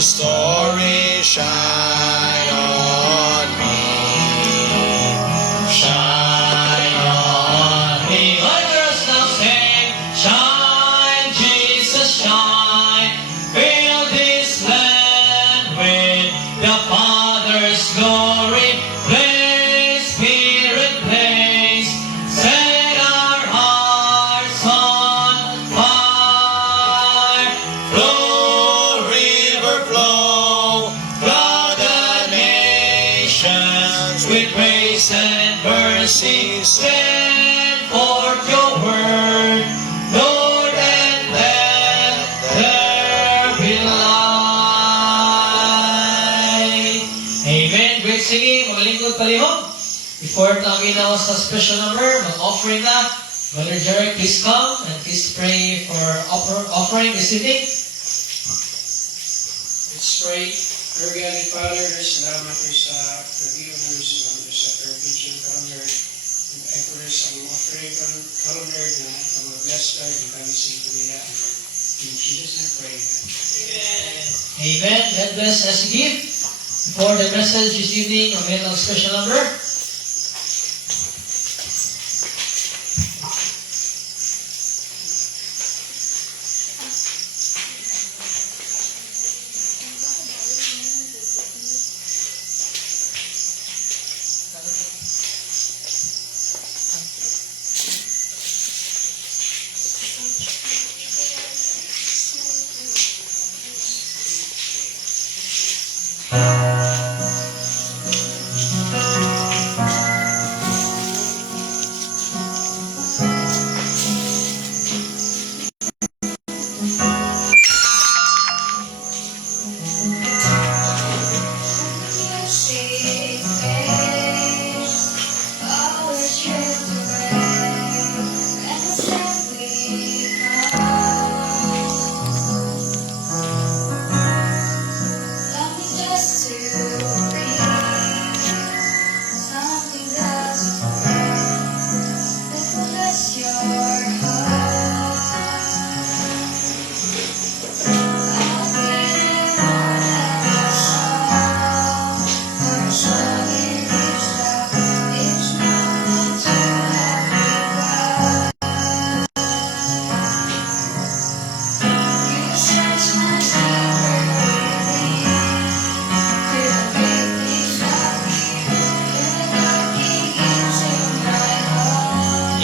story shine on me. Shine on me. Let us now sing, shine, Jesus, shine. Fill this land with the Father's glory. Place, Spirit, place. Set our hearts on fire. Flow, river, flow, flood the nations With grace and mercy, send forth your word, Lord, and let there be light. Amen. Great singing, mga lingkod palihog. Before talking now sa special number, mag-offering na. Brother Jeric, please come and please pray for offering this evening. Let's pray. Dear God and Father, salamat po sa review na salamat po sa permission calendar. Ay po rin sa mga offering calendar na mga blessed Lord, yung kami sa Ikuya. In Jesus' name, pray. Amen. God bless as you give. For the message this evening, a little special number.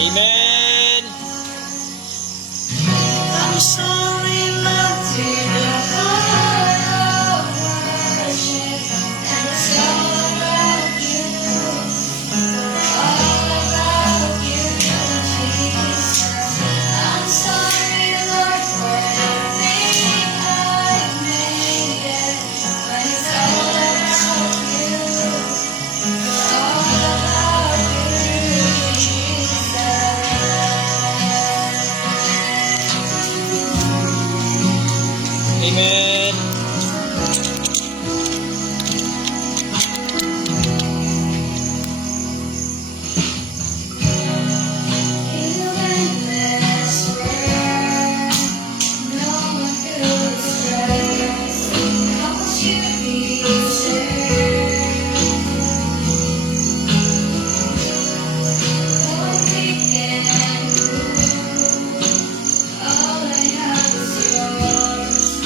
Amen. I'm sorry, Lord, to the heart of worship, and it's all about you, Jesus. I'm sorry, Lord, for the thing I've made it, but it's all about you, Jesus. Amen. All I have is yours.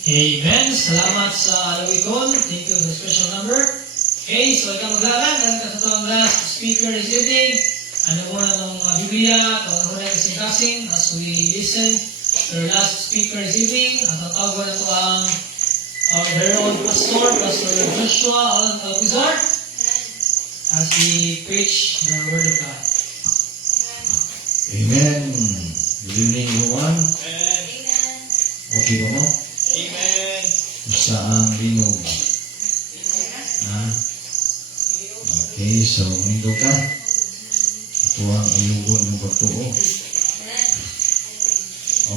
Amen. Salamat sa alawiton. Thank you for the special number. Okay, so ikaw maglalan. Dahil ka sa itong last speaker this evening. Ano muna itong Biblia, itong muna yung kasing-kasing as we listen to our last speaker this evening. Ang tatawag na ito ang our very own pastor, Pastor Joshua Alan Alpizar, as he preach the Word of God. Amen. Good evening, everyone. Amen. Okay ba mo? Amen. Basta ang linog. Ha? Okay, so manindo ka. Ito ang uyugon ng pagtuo.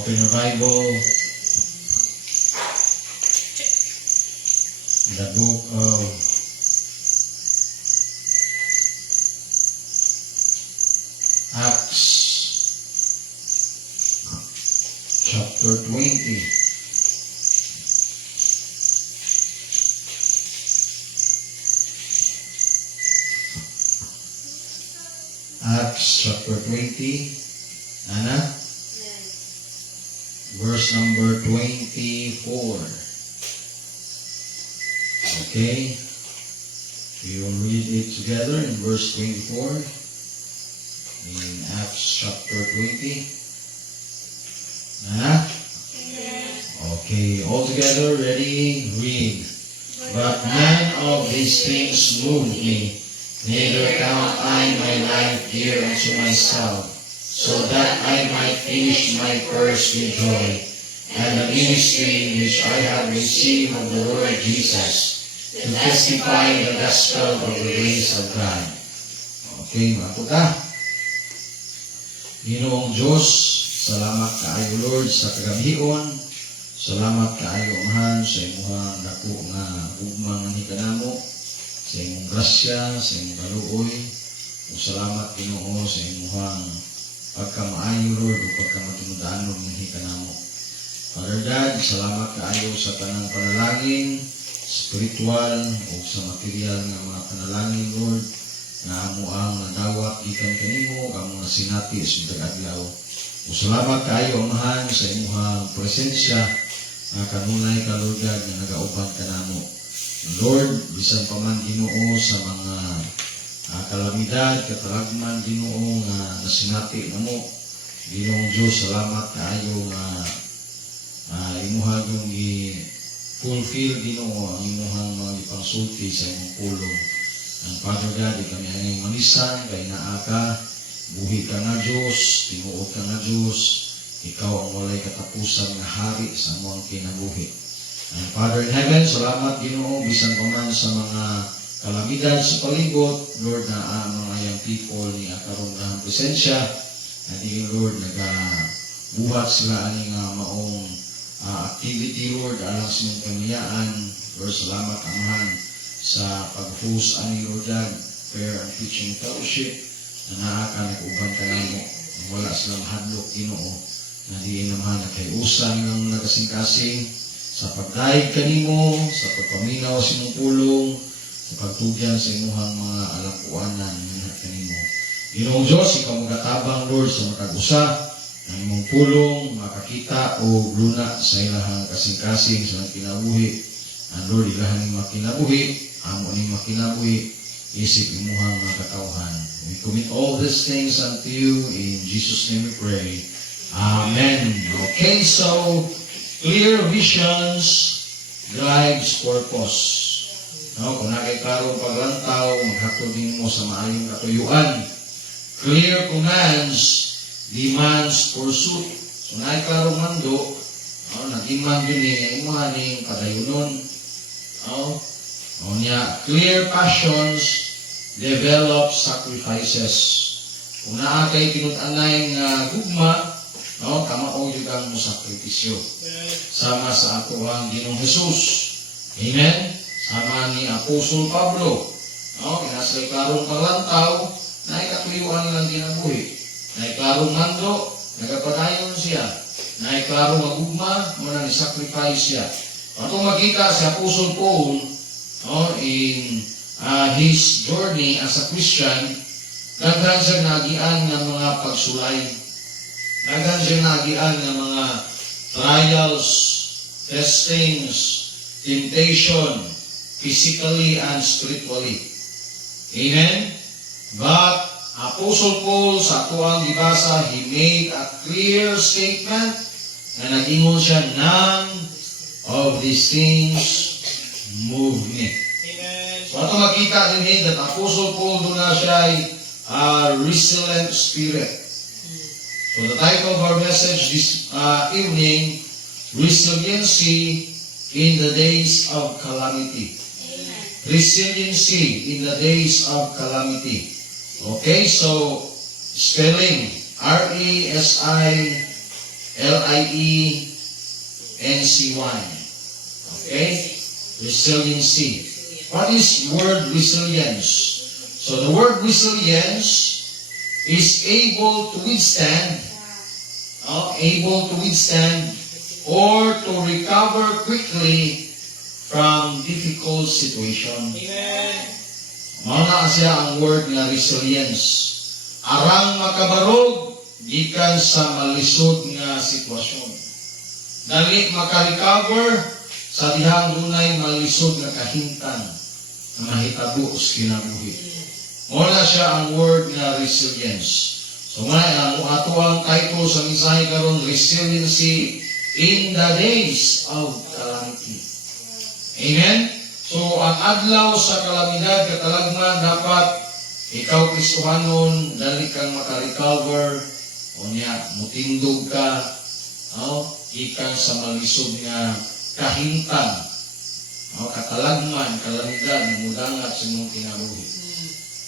Open your Bible. The book of Acts, chapter 20. Acts chapter 20, Ana? Verse number 24. Okay? We will read it together in verse 24 in Acts chapter 20. Ana? Okay, all together, ready, read. But none of these things moved me, neither count I my life dear unto myself, so that I might finish my course with joy, and the ministry which I have received of the Lord Jesus, to testify the gospel of the grace of God. Okay, mato ka. Ginoong Diyos, salamat kaayo Lord sa kagabion. Salamat kaayo Amahan sa imuhang dako nga ugma nga hikanamo, sa imong grasya, sa imong kaluoy. Ug salamat Ginoo sa imuhang pagkamaayo Lord ug pagkamatunudanon nga hikanamo. Father God, salamat kaayo sa tanang panalangin, spiritual o sa material nga mga panalangin Lord, na amo ang nadawat gikan kanimo, amo nga sinati sa dag-adlaw. Ug salamat kaayo Amahan sa imuhang presensya nga kanunay ka Lord God nga nagauban kanamo. Lord, bisan pa man Ginoo sa mga kalamidad, katalagman Ginoo nga nasinati namo. Ginoong Diyos, salamat kaayo nga imuhang yung i-fulfill Ginoo ang imuhang mga ipangsulti sa imong pulong. Ang Father God, kami ang manisan, kay naa ka, buhi ka nga Diyos, tinuod ka nga Diyos, ikaw ang walay katapusan nga hari sa among kinabuhi. And Father in heaven, salamat Ginoo bisan pa man sa mga kalamidad sa palibot, Lord, na ang mga young people ni akaron nga presensya, na di Lord nagabuhat sila ani nga maong activity Lord alang sa inyong kamiyaan. Lord, salamat Amahan sa pag-host ani Lord God, prayer and teaching fellowship na naa ka nag-uban ka namo, wala silang hadlok Ginoo, na di naman nakayusan ng nagasing-kasing sa pagdaig kanimo, sa pagpaminaw sa imong pulong, sa pagtugyan sa imuhang mga alapuanan nga kanimo. Ginoong Diyos, ikaw magatabang Lord sa matag-usa ng imong pulong, makakita o luna sa ilahang kasing-kasing sa kinabuhi. And Lord, ilahan ni makinabuhi, amo ni makinabuhi, isip imuhang mga katawhan. We commit all these things unto you, in Jesus' name we pray. Amen. Okay, so clear visions drives purpose. No, kung nakiklarong paglantaw, maghatod din mo sa maayong katuyuan. Clear commands demands pursuit. So nakiklarong mando, nag-iman din ni imahaning kadayunon. Clear passions develop sacrifices. Kung naakay tinutanay nga gugma, kamao yung kang musakripisyo. Sama sa ato ang Ginoong Jesus. Amen? Sama ni Apostol Pablo. Kinasay klarong paglantaw, na ikatuyuan nilang kinabuhi. Na iklarong mando, nagapadayon siya. Na iklarong magugma, muna ni-sacrifice siya. Atong makita si Apostol Paul in his journey as a Christian, daghan siya nagian ng mga pagsulay. Daghan siya nagian ng mga trials testings, temptation, physically and spiritually. Amen? But Apostle Paul sa atuang gibasa, he made a clear statement na nag-ingon siya, none of these things move me. So ato makita din that Apostle Paul doon na siya ay resilient spirit. So the title of our message this evening, Resiliency in the Days of Calamity. Resiliency in the days of calamity. Okay, so spelling RESILIENCY. Okay, resiliency. What is word resilience? So the word resilience is able to withstand, or to recover quickly from difficult situation. Mana siya ang word nga resilience. Arang makabarog gikan sa malisod nga sitwasyon. Dali maka-recover sa dihang dunay malisod nga kahimtang nga mahitabo sa kinabuhi. Muna siya ang word nga resilience. So may ang ato ang title sa mensahe karon, Resiliency in the Days of Calamity. Amen? So, ang adlaw sa kalamidad, katalagman, dapat ikaw, Kristohanon, dali kang makarecover, o niya, mutindog ka, ikan sa malisod nga kahintang, katalagman, kalamidad, mudangat sa inyong kinabuhi.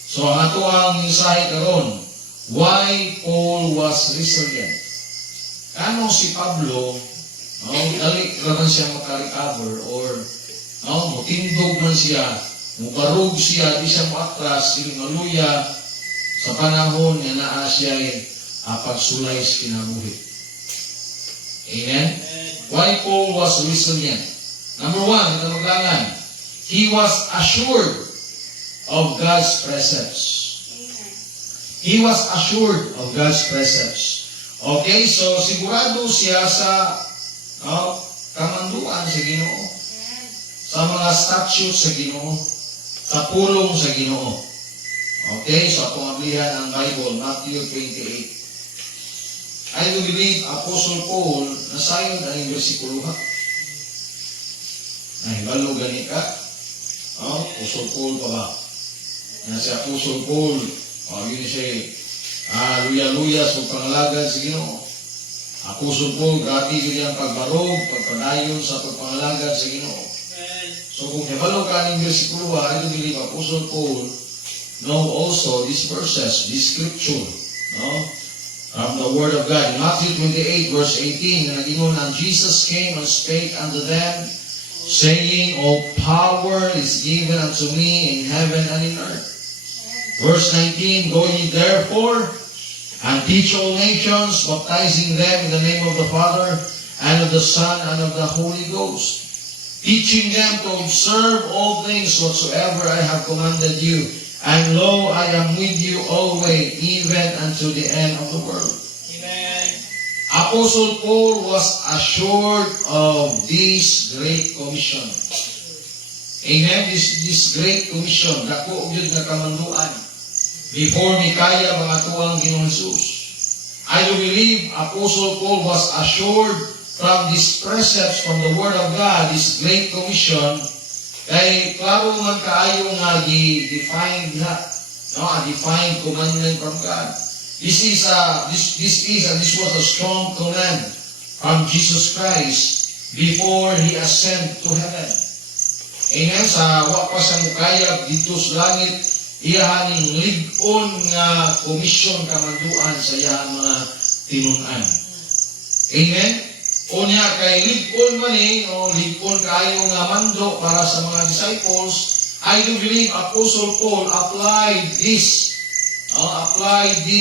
So, ang ato ang mensahe karon, why Paul was resilient. Kano si Pablo, dali naman siya makarecover, or mutindog man siya, mubarog siya, di siya maatras, sila maluya sa panahon nga naa siya pagsulay sa kinabuhi. Amen? Why Paul was resilient? Number one, ito maglangan, he was assured of God's presence. He was assured of God's presence. Okay, so sigurado siya sa kamanduan sa Ginoo, sa mga statutes sa Ginoo, sa pulong sa Ginoo. Okay, so atong ablihan ang Bible, Matthew 28. I do believe Apostle Paul nasayod ang versikulo ha. Ay, balo gani ka. Apostle Paul pa ba? Na si Apostle Paul, yun siya luya-luya sa pangalagan sa Ginoo. Apostle Paul, grabe yun ang pagbarog, pagpadayon sa pagpangalagan sa Ginoo. So kung nabalo ka ng versikulo, I do believe Apostle Paul know also these verses, this scripture, from the Word of God. In Matthew 28, verse 18, na nag-ingon, and Jesus came and spake unto them, saying, all power is given unto me in heaven and in earth. Verse 19, go ye therefore, and teach all nations, baptizing them in the name of the Father, and of the Son, and of the Holy Ghost, teaching them to observe all things whatsoever I have commanded you. And lo, I am with you always, even unto the end of the world. Amen. Apostle Paul was assured of this great commission. Amen? This great commission, dako yun na kamanduan. Before ni kaya mga tuwang Ginoong Jesus. I do believe Apostle Paul was assured from these precepts from the Word of God, this great commission, kay klaro man kaayo nga defined na, a defined commandment from God. This was a strong command from Jesus Christ before He ascended to heaven. Amen. Sa wa pa sa mukayab dito sa langit, iyahaning lig-on nga komisyon kamanduan sa iyang mga tinun-an. Amen. Unya kay lig-on man lig-on kayo nga mando para sa mga disciples. I do believe Apostle Paul applied this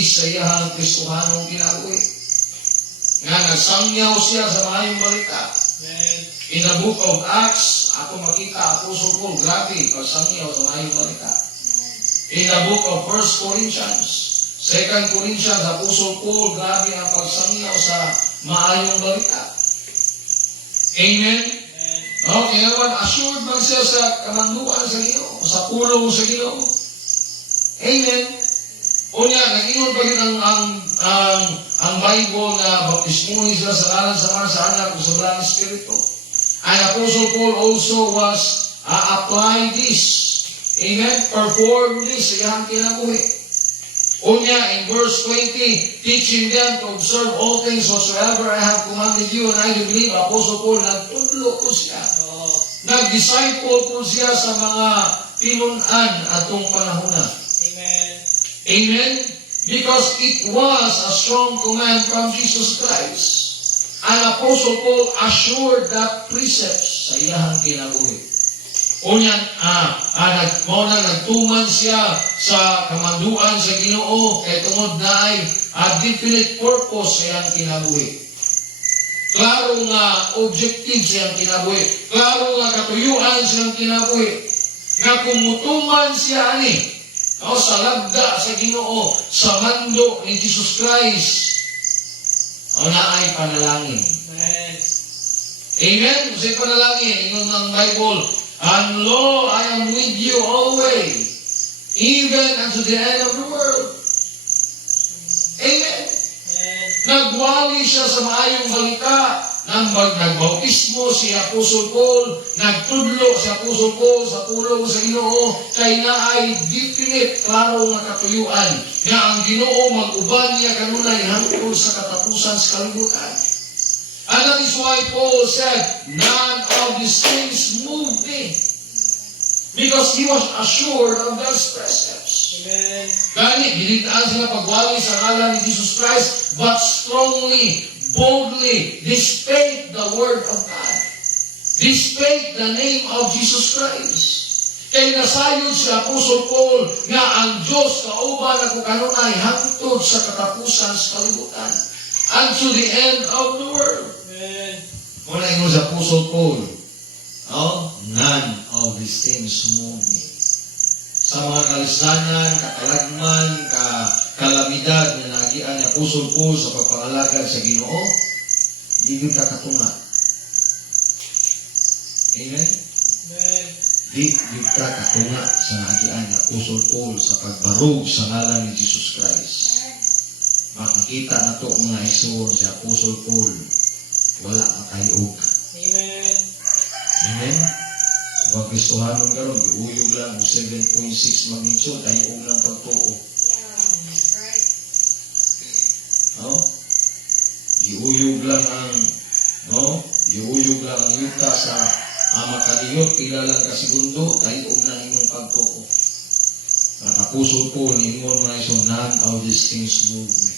sa iyang Kristohanong kinabuhi. Nga nagsangyaw siya sa maayong balita. In the book of Acts, ako makita Apostle Paul, grabe, pagsangyaw sa maayong balita. In the book of 1 Corinthians, 2 Corinthians, Apostle Paul, grabe ang pagsangyaw sa maayong balita. Amen? Amen. Okay, naman, assured man siya sa kamanduan sa Ginoo, sa pulong sa Ginoo. Amen? Unya, nag-ingon pa yun ang Bible na baptismuhin sila sa ngalan sa Ama, sa Anak, o sa Banal na Espiritu. And Apostle Paul also was apply this. Amen? Perform this sa iyang kinabuhi. Unya, in verse 20, teaching them to observe all things whatsoever I have commanded you, and I do believe, Apostle Paul, nagtudlo po siya. Oo. Nag-disciple po siya sa mga pinunan atong panahona. Amen. Amen? Because it was a strong command from Jesus Christ. And Apostle Paul assured that precepts sa iyahang kinabuhi. Unyan, nagtuman siya sa kamanduan sa Ginoo kay tungod na ay definite purpose sa iyang kinabuhi. Klaro nga objective sa iyang kinabuhi. Klaro nga katuyuan sa iyang kinabuhi. Nga kumutuman siya ani sa labda sa Ginoo, sa mando ni Jesus Christ, na ay panalangin. Amen. Amen? Kasi panalangin, ingon ng Bible, and lo, I am with you always, even unto the end of the world. Amen? Amen. Nagwali siya sa maayong balita, nagbautismo si Apostle Paul, nagtudlo si Apostle Paul sa pulong sa Ginoo, kay na ay definite, klaro nga katuyuan, nga ang Ginoo mag-uban niya kanunay hangtod sa katapusan sa kalibutan. And that is why Paul said, none of these things move me. Because he was assured of God's precepts. Amen. Gani, gilitaan sila pagwali sa ngalan ni Jesus Christ, but strongly, boldly, displayed the word of God. Displayed the name of Jesus Christ. Kay nasayod si Apostle Paul nga ang Diyos kauban ako kanunay hangtod sa katapusan sa kalibutan. Unto the end of the world. Amen. Muna ingon sa Apostle Paul, none of these things move me. Sa mga kalisanan, kakalagman, kalamidad na nagian ni Apostle Paul sa pagpangalagad sa Ginoo, di ka katunga. Amen? Amen. Di ka katunga sa nagian ni Apostle Paul sa pagbarog sa ngalan ni Jesus Christ. Makakita na to mga iso si Apostle Paul, wala makayog. Amen. Amen? Huwag Kristohanon karon, giuyog lang o 7.6 magnitude, tayong ng pagtuo. No? Giuyog lang ang yuta sa makadiyot, kilalang kasigundo, tayong ng inyong pagtuo. Ang Apostle Paul, ingon mga iso, none of these things move me.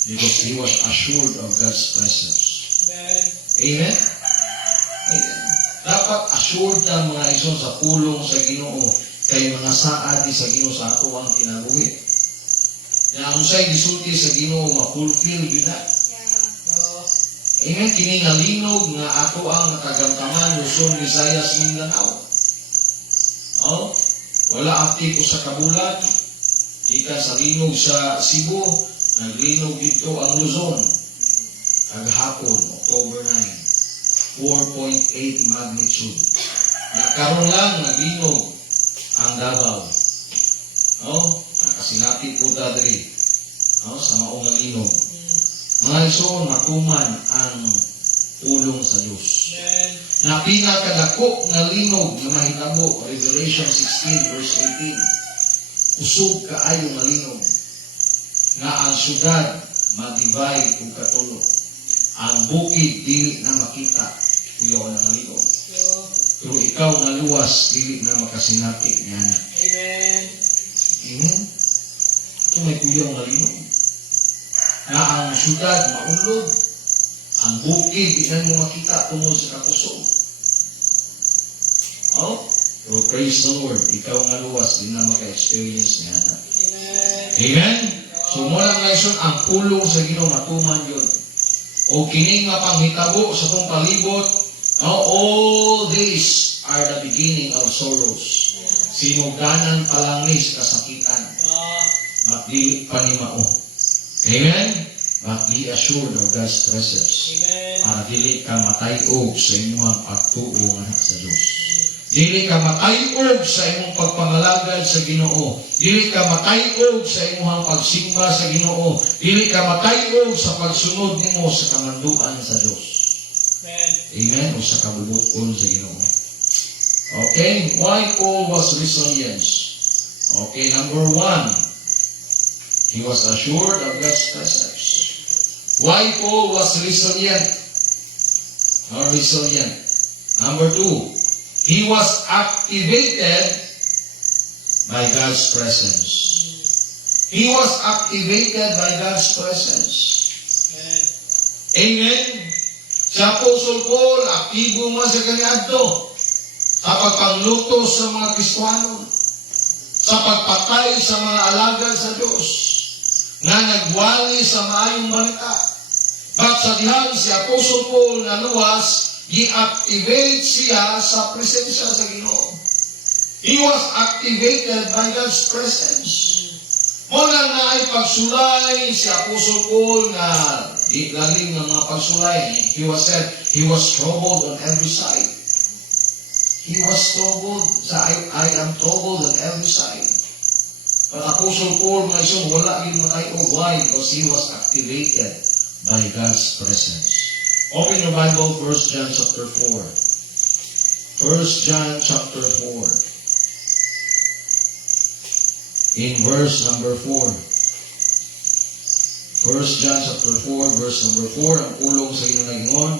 Because he was assured of God's presence. Amen. Amen? Amen. Dapat assured na mga ison sa pulong sa Ginoo kay mga saad sa Ginoo sa ato ang kinabuhi. Na ang usay gisulti sa Ginoo ma-fulfill yun na. Oo. Amen? Kini nga linog nga ato ang nakagamtaman Luzon, Visayas, Mindanao. Wala aktibo sa kabulan. Ika sa linog sa Cebu, naglinog dito ang Luzon. Kaghapon, October 9, 4.8 magnitude. Nakaroon lang naglinog ang Davao. Nakasinati po dadri. Sa maong linog. Mga iso, matuman ang tulong sa Diyos. Amen. Na pinakadako nga linog na mahitabo, Revelation 16 verse 18. Usog kaayo nga linog. Nga ang syudad ma-divide kung katulo. Ang bukid dili na makita, kuyaw na nga linog. Pero ikaw nga luwas, dili na makasinati niya na. Amen. Amen? Ito may kuyaw nga linog. Na ang syudad maulog. Ang bukid, di na mo makita tungkol sa kakusog. Pero praise the Lord, ikaw nga luwas, di na maka-experience niya na. Amen. Amen? So mula nga ison, ang pulong sa Ginoo matuman yun. O kining nga panghitabo sa itong palibot, all these are the beginning of sorrows. Sinuganan palangnis kasakitan. Magdili panimao. Amen? but be assured of God's presence. Amen. Para dili ka matayog sa imong pagtuo nga sa Dios. Dili ka matayog sa imong pagpangalagad sa Ginoo. Dili ka matayog sa imong pagsimba sa Ginoo. Dili ka matayog sa pagsunod nimo sa kamanduan sa Dios. Amen. Amen. O sa kabubuton sa Ginoo. Okay, why Paul was resilient? Okay, number 1, he was assured of God's presence. Why Paul was resilient? Or resilient. Number 2, he was activated by God's presence. He was activated by God's presence. Amen. Amen. Si Apostle Paul, aktibo man sa kaniadto sa pagpangluto sa mga Kristiyano, sa pagpatay sa mga alagad sa Diyos, nga nagwali sa maayong balita. But sa dihan si Apostle Paul na luwas, i-activate siya sa presensya sa Ginoo. He was activated by God's presence. Muna na ay pagsulay si Apostle Paul na di lalim ng mga pagsulay. He was troubled on every side. He was troubled. I am troubled on every side. But Apostle Paul, mga isong wala yung matayo. Why? Because he was activated by God's presence. Open your Bible, 1 John chapter 4. 1 John chapter 4. In verse number 4. 1 John chapter 4, verse number 4, ang ulong sa ginunay-ingon,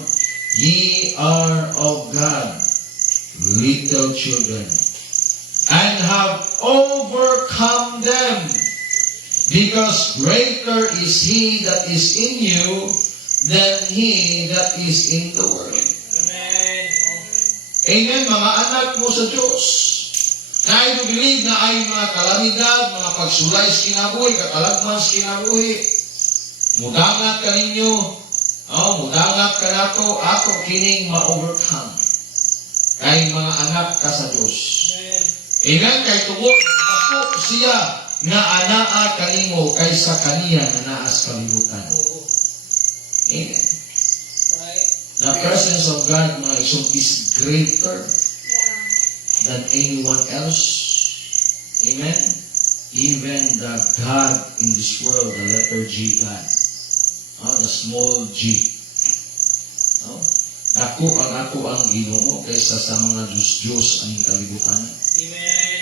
ye are of God, little children, and have overcome them, because greater is he that is in you than he that is in the world. Amen. Amen, mga anak mo sa Diyos. Na I do believe na ay mga kalamidad, mga pagsulay sa kinabuhi, katalagman sa kinabuhi. Mudangat ka ninyo, mudangat ka nato, ato kining ma-overcome. Kay mga anak ka sa Diyos. Amen. Amen, kay tungod, ako siya nga anaa kanimo kaysa kaniya na naas kalibutan. Oo. Amen. Right. The presence of God, mga isong, is greater Yeah. than anyone else. Amen. Even the God in this world, the letter G God. The small G. Ako ang Ginoo kaysa sa mga Diyos-Diyos ang kalibutan. Amen.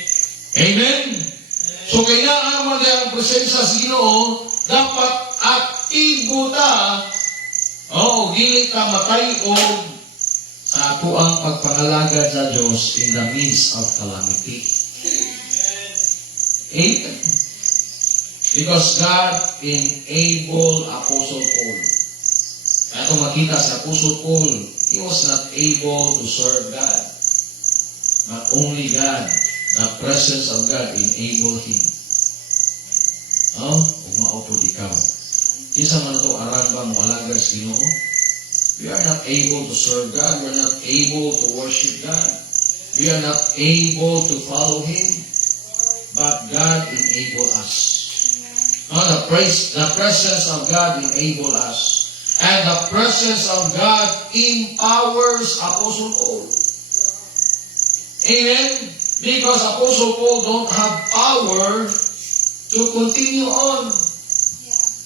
Amen. So kailangan mo ang presensya sa Ginoo, dapat aktibo ta. Dili ka matayog sa ato ang pagpangalagad sa Diyos in the midst of calamity. Amen. Because God enabled Apostle Paul. Ato makita sa Apostle Paul, he was not able to serve God. But only God, the presence of God, enabled him. Ug maupod ikaw. Isa man ito aran ba mo alagad sa Ginoo? We are not able to serve God. We are not able to worship God. We are not able to follow Him. But God enabled us. The presence of God enabled us. And the presence of God empowers Apostle Paul. Amen? Because Apostle Paul don't have power to continue on.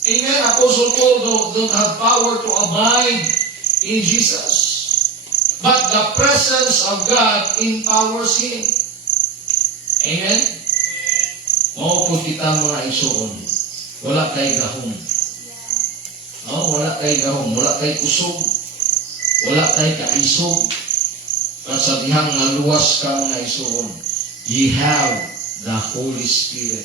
Amen? Apostle Paul don't have power to abide in Jesus. But the presence of God empowers him. Amen? Maupod kita mga isuon. Wala kay gahom. Wala kay gahom. Wala kay kusog. Wala kay kaisog. At sa dihang naluwas ka mga isuon. Ye have the Holy Spirit.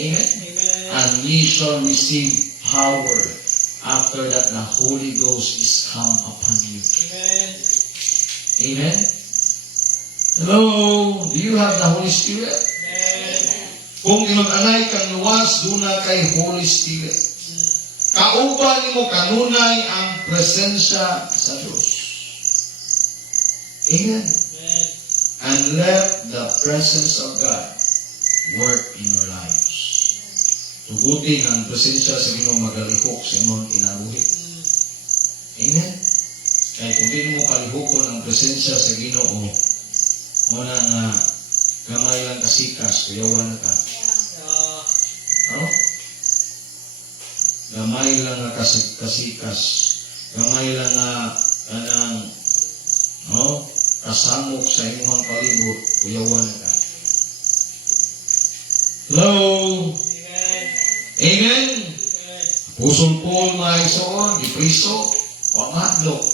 Amen? Amen. And ye shall receive power after that the Holy Ghost is come upon you. Amen. Amen? Hello? Do you have the Holy Spirit? Amen. Kung imag-anay kang luwas, duna kay Holy Spirit. Kauban mo kanunay ang presensya sa Diyos. Amen? Amen. And let the presence of God work in your lives. Tugutin ang presensya sa Ginoo magalihok sa imong kinabuhi. Amen. Kaya kung di mo kalihokon ang presensya sa Ginoo, muna nga gamay lang kasikas, kuyawan ka. No? Gamay lang nga kasikas. Gamay lang nga kanang no? Kasamok sa imong palibot, kuyawan ka. Hello? Amen? Pusong Paul mga isoon, di priso, wa madlok.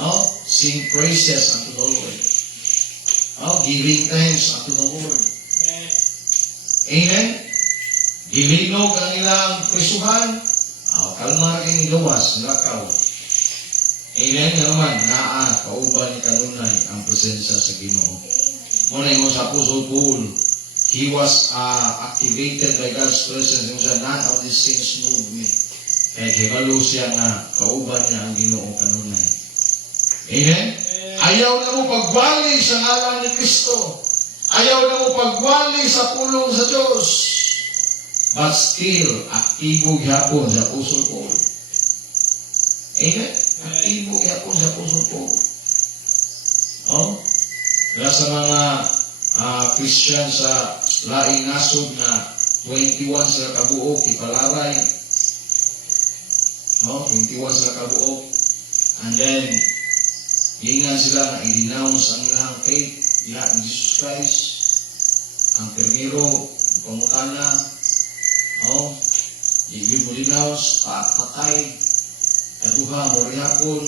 Oh, sing praises unto the Lord. Oh, giving thanks unto the Lord. Amen? Gilinog ang ilang prisuhan. Oh, kalmar kini gawas, nilakaw. Amen? Nga naman, naa, kauban ni kanunay ang presensya sa Ginoo. Muna yung sa Apostle Paul, he was activated by God's presence. Yung siya, none of these things move me. Kaya hibalo siya na kauban niya ang Ginoo kanunay. Amen? Ayaw na mo pagwali sa ngalan ni Kristo. Ayaw na mo pagwali sa pulong sa Diyos. But still, aktibo gyapon sa Apostle Paul. Amen? Aktibo gyapon sa Apostle Paul. Oh? Kaya sa mga Christian sa laing nasod na 21 sila kabuok, ipalaray. No? 21 sila kabuok. And then, ingan sila na i-denounce ang ilang faith, ilang ni Jesus Christ, ang termiro, ang pamutana, oh, i-denounce, patay, kaduha, morihapon,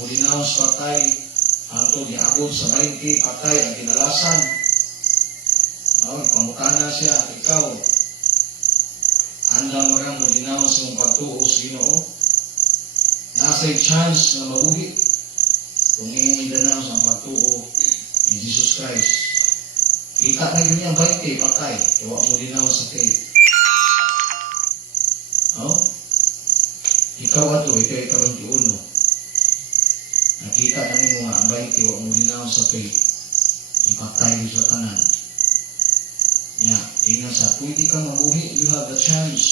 mo-denounce, patay, ang ito, niabot sa 90, patay, ang kinalasan, oh, pamutana siya, ikaw, andang marang mo-denounce yung pagtuo sa Ginoo, nasa chance na mabuhi, kung i-denounce ang pagtuo ni Jesus Christ. Kita na yun yung 20, patay. Iwa mo denounce sa faith. Oh? Ikaw ato, ikaw 21. Nakita na nyo nga ang 20, iwa mo denounce sa faith. Ipatay sa tanan. Yeah, tingnan sa, pwede ka mabuhi, you have the chance.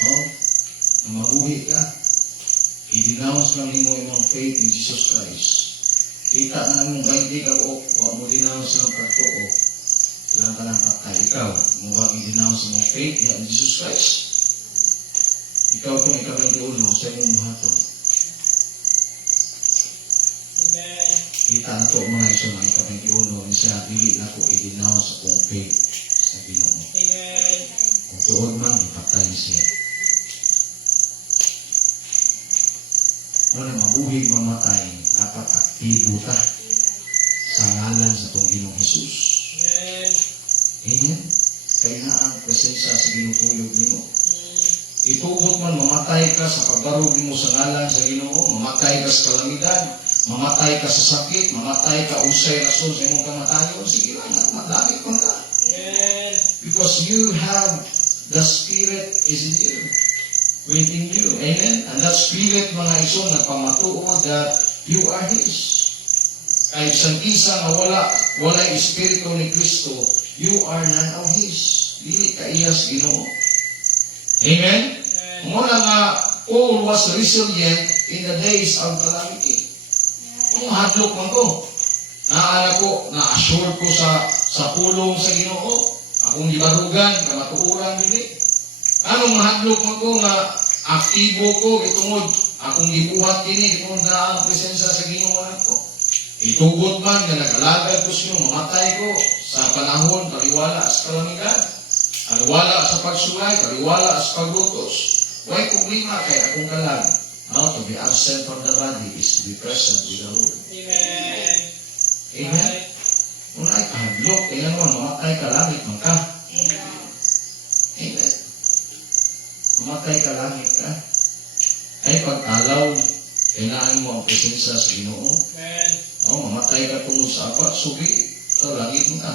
Oh? Na mabuhi ka. I-denounce lang mo yung faith in Jesus Christ. Kita na mong 20 ka o huwag mo denounce ng pagtuo. Kailangan ka ng patay. Ikaw, huwag i-denounce yung faith in Jesus Christ. Ikaw kung ika-21, sa imong buhaton. Kita na to mga iso mga ika-21, siya, dili na ko i-denounce akong faith sa Ginoo. Kung tuod man, ipatay siya. Wala mabuhig mamatay, dapat aktibo ta sa ngalan sa itong Ginoong Jesus. Amen? Kaya na ang presensya sa ginupuyog nimo. Itugot man, mamatay ka sa pagbarog mo sa ngalan sa Ginoo, mamatay ka sa kalamidad, mamatay ka sa sakit, mamatay ka usay rason sa imong kamatayon, sige lang, madami ko ka. Because you have, the Spirit is in you. Within you. Amen? And that Spirit, mga iso, nagpamatuo that you are His. Kahit isang isa na wala Espiritu ni Kristo, you are none of His. Dili ka iyas Ginoo. Amen? Muna nga, Paul was resilient in the days of calamity. Kung hadlok man ko, naala ko, na-assure ko sa pulong sa Ginoo, akong gibarugan, kamatuuran dili. Anong mahadlok mo ko nga aktibo ko itungod akong gibuhat kini itungod na ang presensya sa Ginoo ko. Itugot man nga nagalagad ko sa inyo, mamatay ko sa panahon paliwala sa kalamidad, paliwala sa pagsulay, paliwala sa paglutos. Why problema kay akong kalag? To be absent from the body is to be present with the Lord. Amen. Amen? Kung ay kahadlok, kaya naman mamatay ka langit man ka. Amen. Mamatay ka langit ka. Ay pag-alaw, kailangan mo ang presensya sa Ginoo. Mamatay ka tungkol sa apat, subi, sa langit mo ka.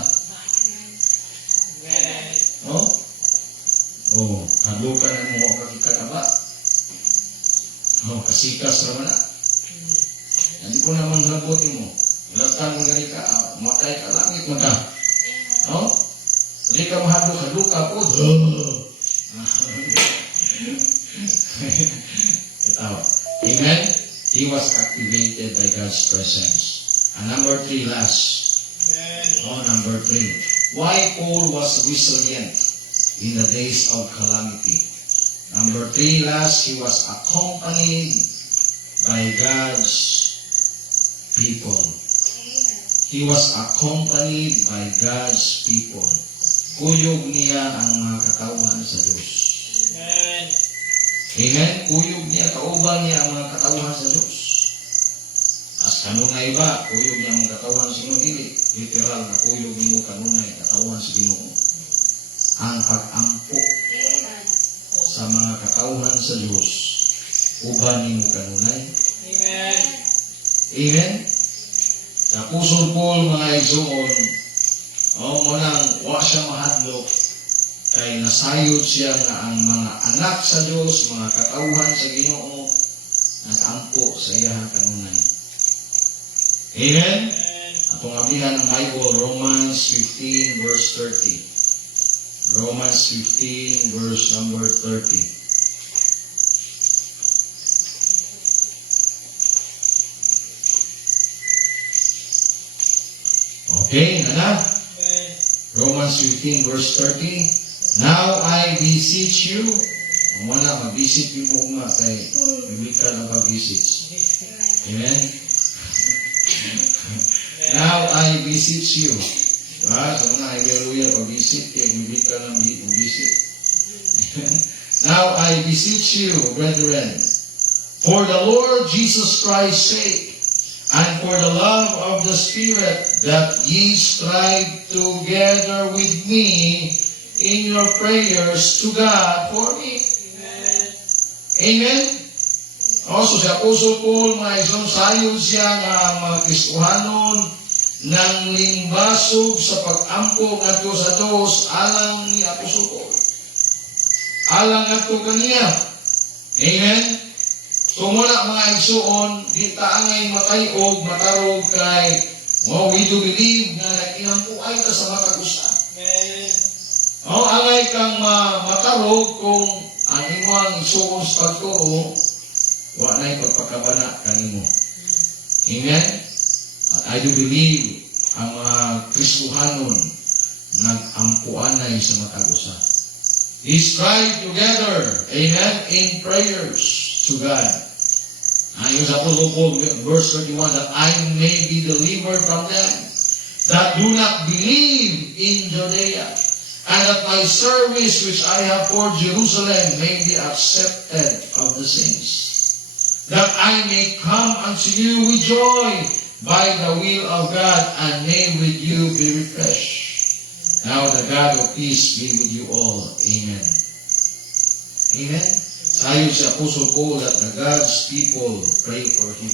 Hadlukan na mo ang kakikataba. Kasikas naman na. Hindi po naman labutin mo. Ilatan mo gani ka, mamatay ka langit mo ka. Hindi ka mahadlok, hadlok ka po. Itaw. Amen? He was activated by God's presence. And number 3, last. Number 3. Why Paul was resilient in the days of calamity. Number 3, last, he was accompanied by God's people. He was accompanied by God's people. Kuyog niya ang mga katawan sa Diyos. Amen? Kuyog niya, kauban niya ang mga katawan sa Diyos. As kanunay ba, kuyog niya ang mga katawan sa Ginoo? Dili. Literal na kuyog niyo kanunay, katawan sa Ginoo. Ang pag-ampo sa mga katawan sa Diyos, uban niyo kanunay. Amen? Sa pusong Paul, mga igsoon, munang wa siya mahadlok, kay nasayod siya nga ang mga anak sa Diyos, mga katauhan sa Ginoo, nag-ampo sa iyang kanunay. Amen? Atong abihan ng Bible, Romans 15 verse 30. Romans 15 verse number 30. Okay, nana? Romans 15 verse 30. Now I beseech you, wala mag-visit yung mga kay biblical na mag-visit. Amen? Now I beseech you. Diba? So na, hallelujah, mag-visit kay biblical na mag-visit. Now I beseech you, brethren, for the Lord Jesus Christ's sake, and for the love of the Spirit, that ye strive together with me in your prayers to God for me. Amen? Also, si Apostle Paul, mga isang sayod siya nga mga Kristohanon ng limbasog sa pag-ampo ngadto sa Diyos alang ni Apostle Paul. Alang ngadto kaniya. Amen? So muna mga igsoon, di taangay matayog, matarog kay we do believe na nakinampuay ka sa matagusa. Angay kang matarog kung ang imong igsoon sa pagturo, wa na'y pagpakabana kanimo. Amen? At I do believe ang mga Kristohanon nag-ampuanay sa matagusa. We strive together, amen, in prayers to God. Ayon sa Apostle Paul, verse 31, that I may be delivered from them that do not believe in Judea, and that my service which I have for Jerusalem may be accepted of the saints, that I may come unto you with joy by the will of God, and may with you be refreshed. Now the God of peace be with you all. Amen. Amen. Sayo si Apostle Paul that the God's people pray for him.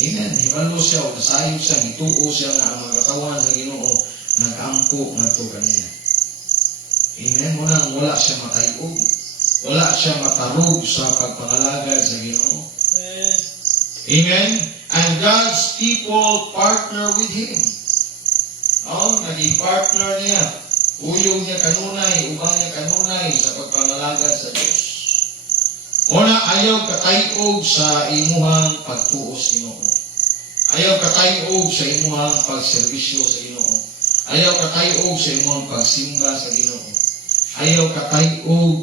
Amen. Hibalo siya, o nasayo siya, hituo siya nga ang mga katawan sa Ginoo, nag-ampo nga to kaniya. Amen. Munang wala siya matayog. Wala siya matarog sa pagpangalagad sa Ginoo. Amen. And God's people partner with him. Naging partner niya. Uyong niya kanunay, ubang niya kanunay sa pagpangalagad sa Diyos. Una, ayaw katayog sa imuhang pagtuos Ginoo. Ayaw katayog sa imuhang pagserbisyo sa Ginoo. Ayaw katayog sa imuhang pagsimba sa Ginoo. Ayaw katayog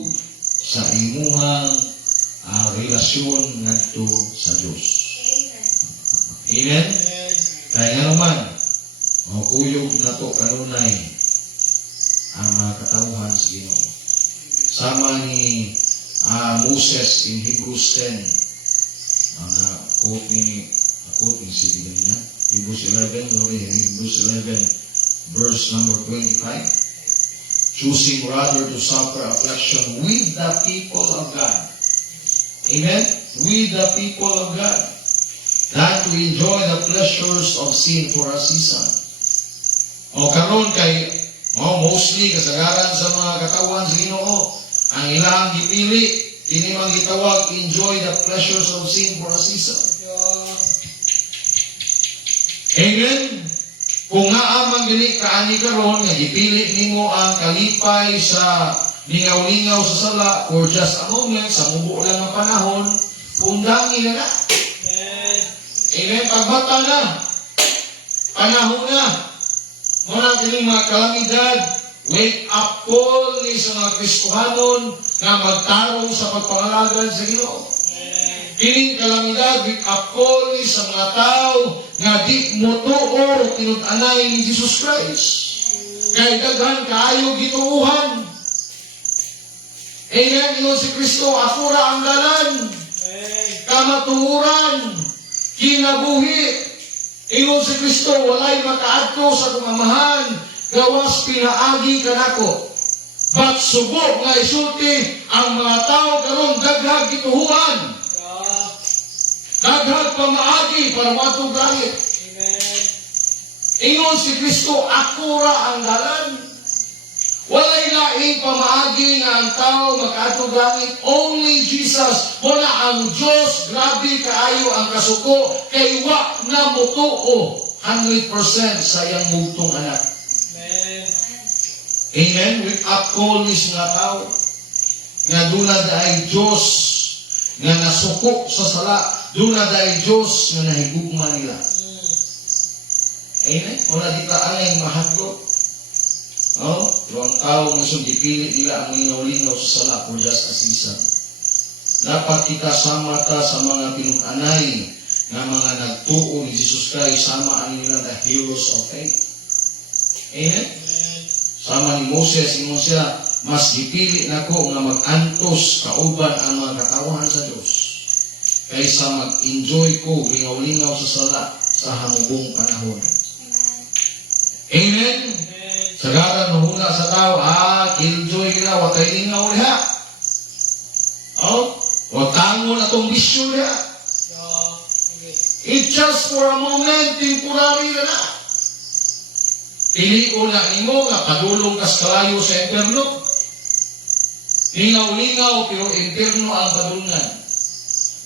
sa imuhang relasyon ngadto sa Diyos. Amen? Kaya nga naman, kuyog na to kanunay ang mga katauhan sa Ginoo. Sama ni Moses in Hebrews 10. Quote ni si Biblia niya. Hebrews 11, verse number 25. Choosing rather to suffer affliction with the people of God. Amen? With the people of God. Than to enjoy the pleasures of sin for a season. Karon kay mostly kasagaran sa mga katawan sa Ginoo, ang ilang gipili kini mang gitawag enjoy the pleasures of sin for a season. Amen. Kung naamang gini kaani karon nga gipili nimo ang kalipay sa lingaw-lingaw sa sala for just a moment, sa mubo lang ang panahon, pundangin na. Amen. Pagbata na. Panahon na. Muna kining mga kalamidad, wake up call ni sa mga Kristohanon na magtarong sa pagpangalagad sa Ginoo. Kining kalamidad, wake up call ni sa mga tao nga di motuo tinud-anay ni Jesus Christ. Kay daghan kaayo gituuhan. Amen. Ingon si Kristo, ako ra ang dalan, kamatuoran, kinabuhi. Ingon si Kristo, walay makaadto sa kong amahan, gawas pinaagi kanako. But subok nga isulti ang mga tao karon daghag gituhuan. Daghag pamaagi para matong langit. Ingon si Kristo, ako ra ang dalan. Walay laing pamaagi nga ang tao makaadtong langit. Only Jesus. Wala ang Diyos. Grabe kaayo ang kasuko. Kay wa na mutuo 100% sa iyang mugtong anak. Amen. With up call ni mga tao nga dula daay Diyos nga nasuko sa sala. Dula daay Diyos nga nahigugma nila. Amen. Wala di ka angay mahadlok. Oh, ang tao mo dipili nila ang lingaw-lingaw sa sala for just a season. Dapat kita sama ta sa mga pinag-anay na mga nagtuo ni Jesus Christ, sama ang nila the heroes of faith. Amen? Sama ni Moses, ingon siya, mas dipili nako nga mag-antos kauban ang mga katawan sa Diyos kaysa mag-enjoy ko lingaw-lingaw sa sala sa hamubong panahon. Amen? Sagaran mahuna sa tao, killjoy ka, watay lingaw liha. Oh, watangon atong bisyo liha. It's just for a moment, temporary na. Pili ko na nimo nga padulong kas kalayo sa impierno. Lingaw-lingaw pero impierno ang padulungan.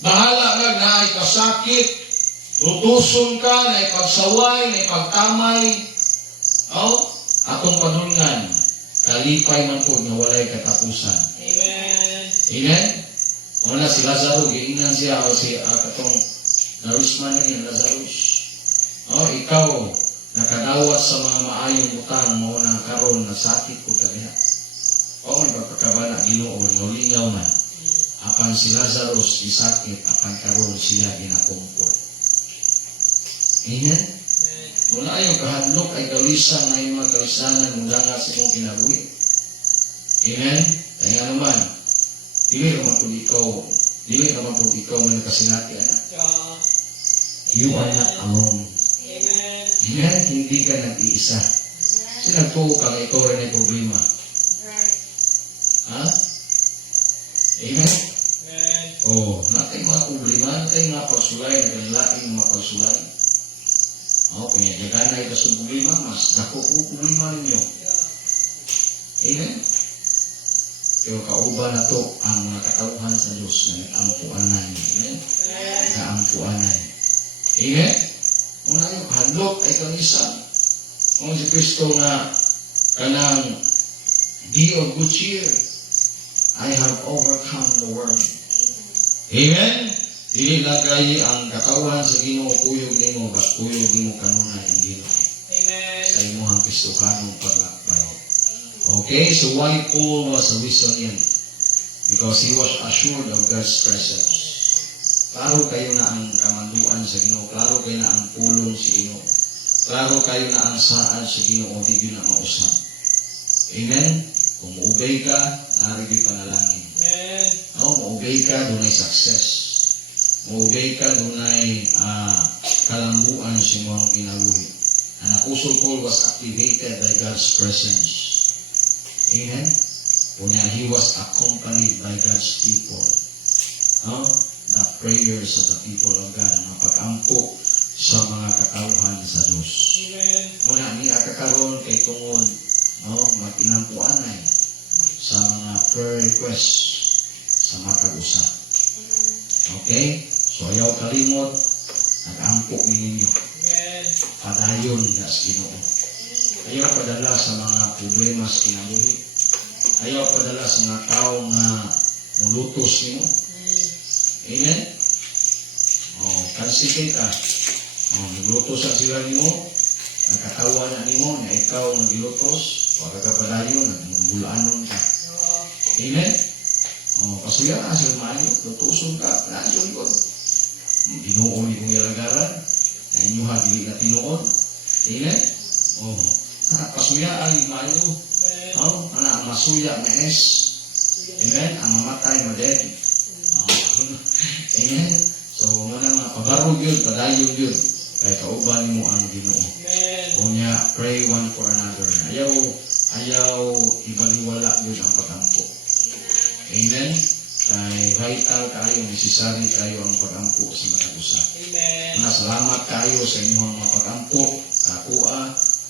Bahala nga na ikasakit, tutuson ka, na ipagsaway, na ipagtamay. Oh, atong padulungan, kalipay man po nga walay katapusan. Amen. Amen? Una si Lazaro, giingnan siya, o si katong Narusman niya, Lazarus. O, ikaw, nakadawat sa mga maayong utang mo na karon na sakit ko kaniya. O, may pagkakabana, Ginoo, lingaw man. Apan si Lazarus, isakit, apan karon siya ginakumport. Amen? Muna ayong kahadlok ay kawisan na yung mga kawisanan mula nga sa mong kinabuhi. Amen? Kaya naman, dili naman po ikaw may nakasinati, anak. You are not alone. Amen? Hindi ka nag-iisa. Sinagtuo ka nga ikaw rin ay problema. Ha? Amen? Oh, natay mga problema, natay mga pagsulay, nagalaing mga pagsulay. Oh, kung yung gana ito sa problema, mas dako po problema ninyo. Amen? Pero kauban na to ang mga katauhan sa Diyos na nag-ampuanan. Amen? Nag-ampuanan. Amen? Kung na yung hadlok ay kamisan. Kung si Kristo nga kanang be of good cheer, I have overcome the world. Amen? Dili lang kayo ang katawan sa Ginoo kuyog nimo, but kuyog nimo kanunay ang Ginoo. Amen. Sa imuhang Kristohanong paglakbay. Okay, so why Paul was a Wisdonian? Because he was assured of God's presence. Klaro kayo na ang kamanduan sa Ginoo, klaro kayo na ang pulong sa Ginoo, klaro kayo na ang saan sa Ginoo, di na mausap. Amen? Kung maubay ka, narigay panalangin. Amen. Maubay ka, dunay success. Maubay ka, dunay kalambuan sa mga kinabuhi. Ang Apostle Paul was activated by God's presence. Amen? Kunya, he was accompanied by God's people. The prayers of the people of God, ang mga pag-ampo sa mga katauhan sa Diyos. Amen. Muna, niya kakaroon kay tungod, mag-inampuanay sa mga prayer requests sa matag-usa. Okay? So, ayaw kalimot, nag-ampo ninyo. Amen. Padayon na sa Ginoo. Ayaw padala sa mga problema sa kinabuhi. Ayaw padala sa mga tao nga mulutos nimo. Amen? Oh, kansipin ka. Oh, maglutos ang sila nimo. Nakatawa na nimo na ikaw nagilutos. Huwag ka padayon, nagmulanon ka. Amen? Oh, pasuya ka sa mayo, lutuson ka, padayon ko. Tinuon kong ilagaran. Na inyuha, dili na tinuon. Amen? Oh, pasuya ang mayo. Oh, ang masuya, maes. Amen? Ang mamatay, maded. Oh, amen? So, muna mga pabarog yun, padayon yun. Kaya kauban mo ang Ginoo. O niya, pray one for another. Ayaw ibaliwala yun ang pagampo. Amen? Kaya vital kayo, necessary kayo ang pagampo sa mga usa. Mga salamat kayo sa inyong mga pagampo, kakua,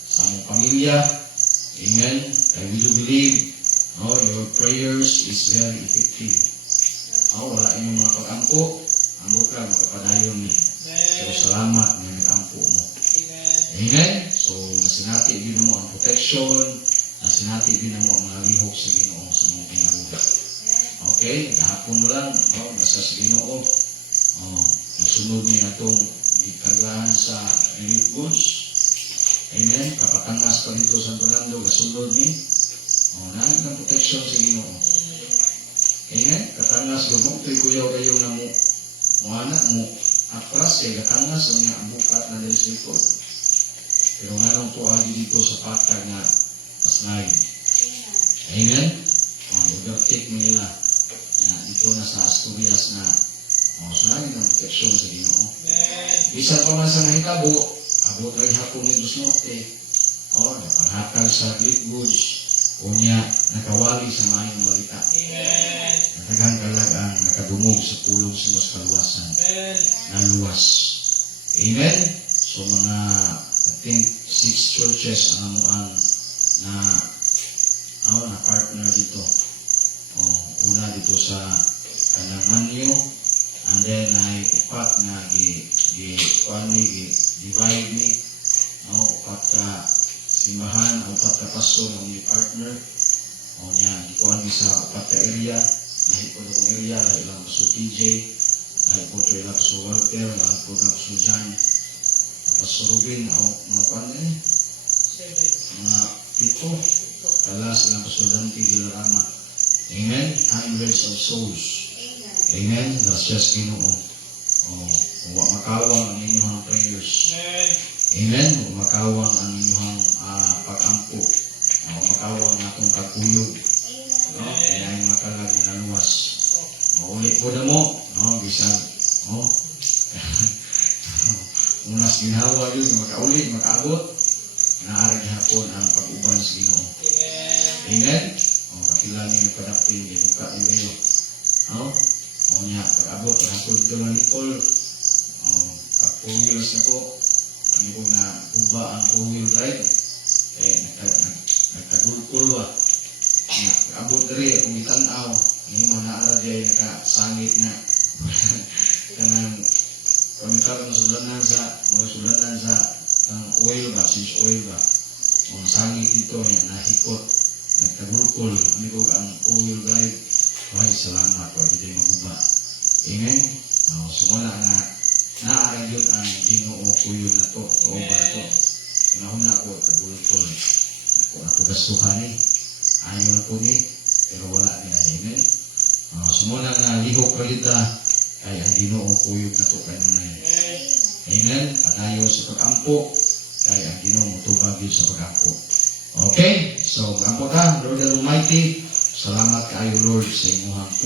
sa among pamilya. Amen? I do believe your prayers is very effective. Wala inyong mga pagampo, ang buka, magpapadayon ni. So, salamat na nag-ampo mo. Amen? So, nasinati din mo ang protection, nasinati din mo ang mga lihok sa Ginoo sa mga pinaruga. Okay? Nahapon mo lang, nasa sa Ginoo. Nasunod niya itong itagahan sa relief goods. Amen? Kapatangas pa dito sa Fernando, nasunod ni. Nahin ng protection sa Ginoo. Amen? Katangas mo, ito'y kuyaw kayo na mo, mga anak mo, atras kay katangas o niya ang bukat na dahil sa likod. Pero nga nang tuwagi dito sa patag na pasnay. Amen? Overtake mo nila. Dito na sa Asturias na sunagin ang proteksyon sa Ginoo. Bisan pa man sa nahitabo, abot rin hapon ni Dos Norte. Napanghatag sa Great Woods. O niya nakawali sa mayong balita. Natagang kalagang nakadumog sa pulong sa mas kaluwasan. Naluwas. Amen? So mga, I think, 6 churches ang amuang na partner dito. Una dito sa Kananganyo, and then ay upat na divide ni, upat ka simbahan, upat ka paso ng ni partner. Niya, ikuan ni sa upat ka area, lahi po na kong area, lahi lang po sa TJ, lahi po ito lang po sa Walter, lahi po na po sa John, Pastor Rubin, mga kuan mga pito, kalas lang po sa Dante de la Rama. Amen? Hundreds of souls. Amen? Gracias Ginoo. Huwag makawang ang inyong prayers. Amen? Huwag makawang ang inyong pag-ampo. Huwag makawang ang atong pagkuyog. Kaya yung makalag na naluwas. Maulit po na mo. Bisan. Unas ginawa yun, makaulit, makaabot. Naarag hapon ang pag-uban sa Ginoo. Amen? Kapilani ng padapin, ibuka yung kayo. Niya, pag-abot, hapon dito na Nicole. Pag 4 wheels na po, hindi ko na buba ang 4-wheel drive. Nagtagulkul ba? Pag-abot na rin, kung itanaw, hindi mo naarad yan, nakasangit na. Kanang, pamitar na sulanan sa oil ba, since oil ba. Kung sangit dito, nahikot, nagtagulkol, hindi ko ang 4-wheel drive. Ay, salamat, wag hindi maguba. Amen? Sumula na, naaaral yun ang Ginoo kuyog na to, o ba na to. Pinahon na ako, tagulkol. Ako gastuhan ayaw na po pero wala niya. Amen? Sumula na, lihok kalita, ay ang Ginoo kuyog na to, kayo na yun. Amen? Padayo sa pag-ampo, kaya ang Ginoo mutubag yun sa pag-ampo. Okay? So, mag-ampo ka, Lord Almighty,